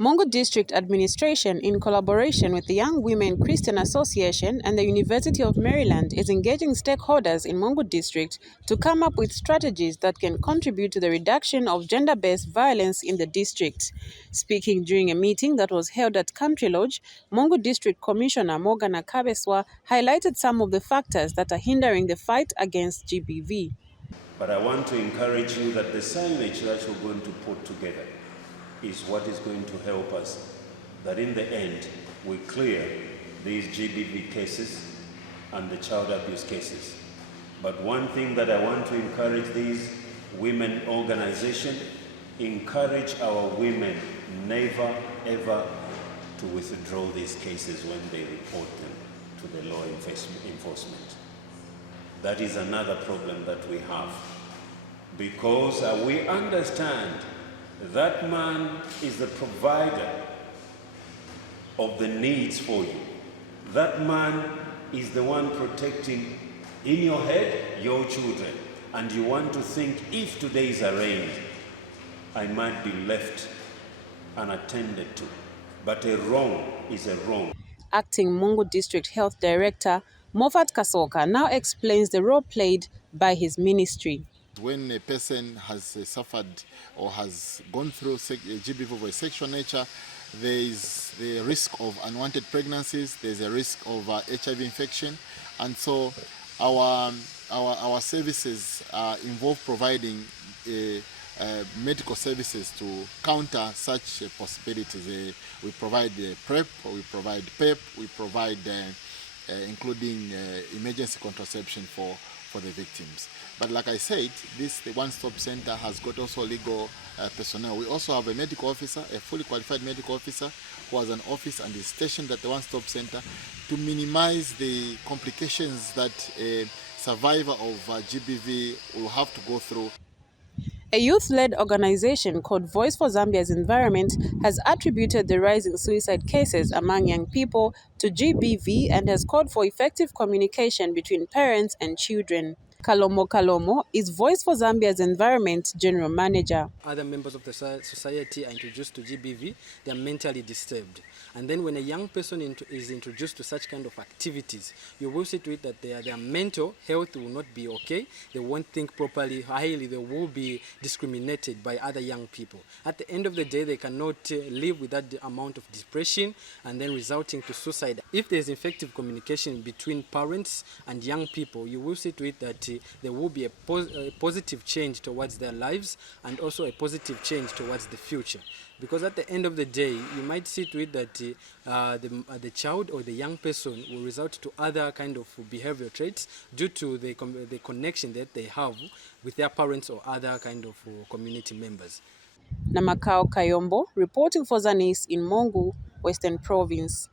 Mongu District Administration, in collaboration with the Young Women Christian Association and the University of Maryland, is engaging stakeholders in Mongu District to come up with strategies that can contribute to the reduction of gender-based violence in the district. Speaking during a meeting that was held at Country Lodge, Mongu District Commissioner Morgana Kabeswa highlighted some of the factors that are hindering the fight against GBV. But I want to encourage you that the signage that you're going to put together is what is going to help us, that in the end we clear these GBV cases and the child abuse cases. But one thing that I want to encourage these women organizations, encourage our women never ever to withdraw these cases when they report them to the law enforcement. That is another problem that we have, because we understand that man is the provider of the needs for you. That man is the one protecting in your head your children, and you want to think, if today is arraigned, I might be left unattended to. But a wrong is a wrong. Acting Mongu District Health Director Moffat Kasoka now explains the role played by his ministry. When a person has suffered or has gone through GBV of a sexual nature, there is the risk of unwanted pregnancies, there's a risk of HIV infection, and so our services involve providing medical services to counter such possibilities. We provide PrEP, we provide PEP, we provide including emergency contraception for the victims. But like I said, the one-stop center has got also legal personnel. We also have a medical officer, a fully qualified medical officer who has an office and is stationed at the one-stop center to minimize the complications that a survivor of GBV will have to go through. A youth-led organization called Voice for Zambia's Environment has attributed the rise in suicide cases among young people to GBV and has called for effective communication between parents and children. Kalomo Kalomo is Voice for Zambia's Environment General Manager. Other members of the society are introduced to GBV, they are mentally disturbed. And then when a young person is introduced to such kind of activities, you will see to it that their mental health will not be okay, they won't think properly, highly, they will be discriminated by other young people. At the end of the day, they cannot live with that amount of depression and then resulting to suicide. If there's effective communication between parents and young people, you will see to it that there will be a positive change towards their lives and also a positive change towards the future. Because at the end of the day, you might see to it that the child or the young person will result to other kind of behavioral traits due to the connection that they have with their parents or other kind of community members. Namakao Kayombo, reporting for Zanis in Mongu, Western Province.